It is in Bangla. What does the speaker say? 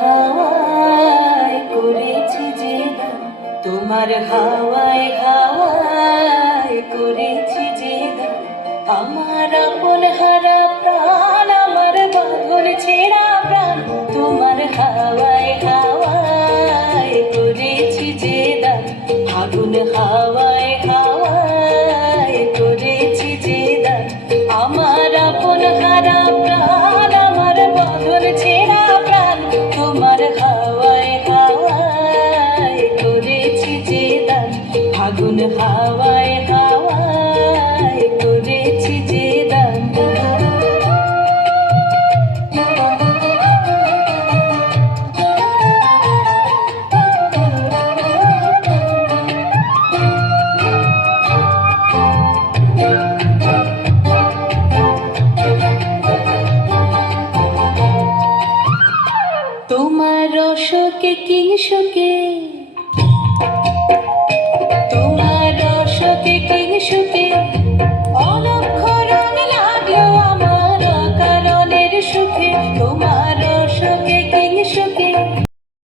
হাওয়ায় করেছি যে দান, তোমার হাওয়ায় হাওয়ায় করেছি যে দান। আমার আপন হারা প্রাণ, আমার বাঁধন ছেঁড়া প্রাণ, তোমার হাওয়ায় হাওয়ায় করেছি যে দান। ফাগুন হাওয়ায় হাওয়ায় করেছি যে দান। আমার আপন হারা প্রাণ, আমার বাঁধন ছেঁড়া প্রাণ, তোমার হাওয়ায় হাওয়ায় করেছি যে দান। ফাগুন হাওয়ায় হাওয়ায় করেছি যে দান। তোমার রসকে কিংসকে